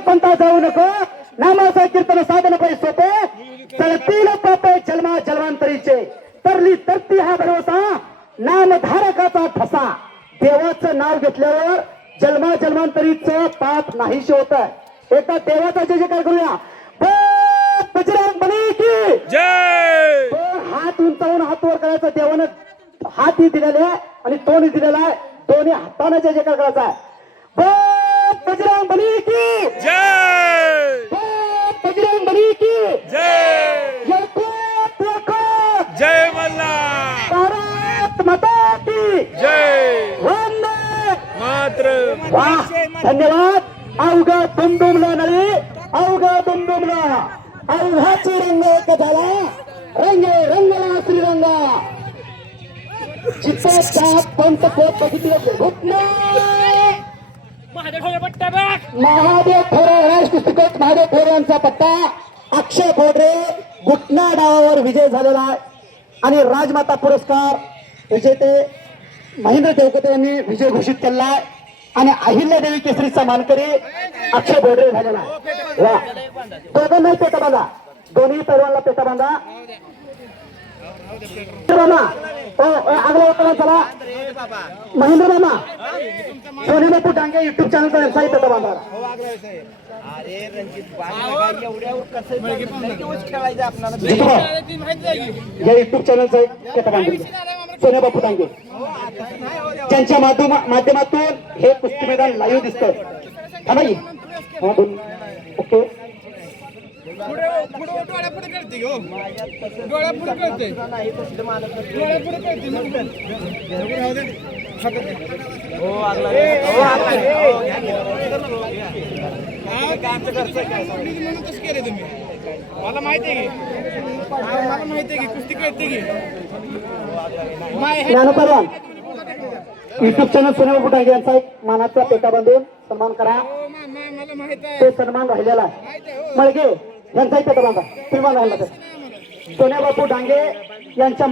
पंथा जाऊ नको नामाचं कीर्तन साधन पाहिजे सोपे चढतील पापे जन्मा जन्मांतरीचे तरली तरती हा भरोसा नामधारकाचा ठसा देवाचं नाव घेतल्यावर जन्मा जन्मांतरीचं पाप नाहीशी होत आहे एकदा देवाचा जय जयकार करूया बजरंग बली की जय हात उंचावून हात वर करायचा देवानं हातही दिलेले आहे आणि तोंड दिलेला आहे दोन्ही हाताने जय जयकार करायचा आहे बजरंग बली की जय बजरंग बली की जय जय मल्हार भारत माता की जय वंदे मात्र वाह धन्यवाद अवघा दुमदुमला नळी अवघा दुमदुमला अवघाची रंग एक झाला रंगे रंगला श्रीरंगा चित्ता पंत पोत बघितलं घुटणे महादेव थोरे राजकुस्तीकोच महादेव थोरे यांचा पट्टा अक्षय बोडरे घुटना डावावर विजय झालेला आहे आणि राजमाता पुरस्कार विजेते महेंद्र देवकते यांनी विजय घोषित केला आहे आणि अहिल्यादेवी केसरीचा मानकरी अक्षय बोडरे झालेला आहे वा दोघांनाही पेटा बांधा दोन्ही पैलवानला पेटा बांधा आगला उत्तर चला महेंद्र मामा सोने बापू डांगे युट्यूब चॅनलचा व्यवसाय पेटा बांधा या युट्यूब चॅनलचा पेटा बांधा सोने बापू डांगे त्यांच्या माध्यमातून हे कुस्ती मैदान लाईव्ह दिसतं नाही ओके मला माहिती आहे की कुस्ती कळते की ज्ञानोपरवान युट्यूब चॅनल सोने बापू डांगे यांचा एक मानाचा पेटा बांधून सन्मान करा मला माहित आहे तो सन्मान राहिलेला आहे मळगे यांचाही पेटा बांधा तुम्ही बांधा सोने बापू डांगे यांच्या